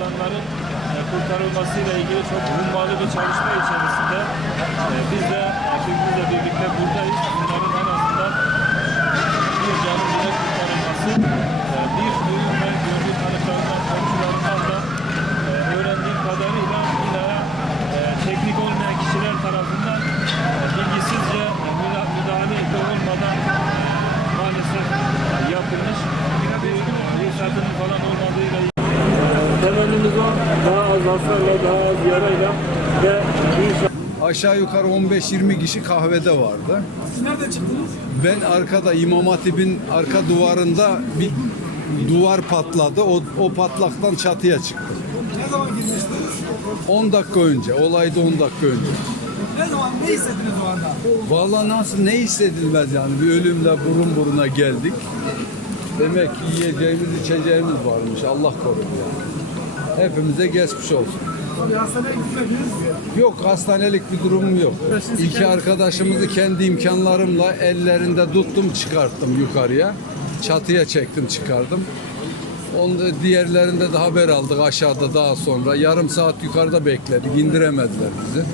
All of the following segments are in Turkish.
Alanların kurtarılmasıyla ilgili çok hummalı bir çalışma içerisinde biz de ekibimizle birlikte buradayız. Bunların en azından bir canın bile kurtarılması, bir duyum ve görgü tanıklarından, komşularından da öğrendiğim kadarıyla yine teknik olmayan kişiler tarafından bilgisizce müdahale olmadan maalesef yapılmış bir ruhsatının falan olmadığıyla temennimiz o. Daha az hasarla, daha az yarayla ve aşağı yukarı 15-20 kişi kahvede vardı. Siz nereden çıktınız? Ben arkada İmam Hatip'in arka duvarında bir duvar patladı. O patlaktan çatıya çıktım. Ne zaman girmiştiniz? 10 dakika önce. Olayda 10 dakika önce. Ne zaman, ne hissettiniz o anda? Vallahi nasıl ne hissedilmez yani. Bir ölümle burun buruna geldik. Demek ki yiyeceğimiz içeceğimiz varmış. Allah korudu yani. Hepimize geçmiş olsun. Tabii hastaneye gitmediniz. Yok, hastanelik bir durumum yok. İki arkadaşımızı kendi imkanlarımla ellerinde tuttum, çıkarttım yukarıya. Çatıya çektim, çıkardım. Diğerlerinde de haber aldık aşağıda daha sonra. Yarım saat yukarıda bekledik, indiremediler bizi.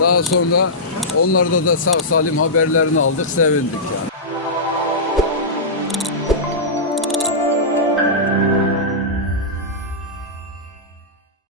Daha sonra onlarda da sağ salim haberlerini aldık, sevindik yani.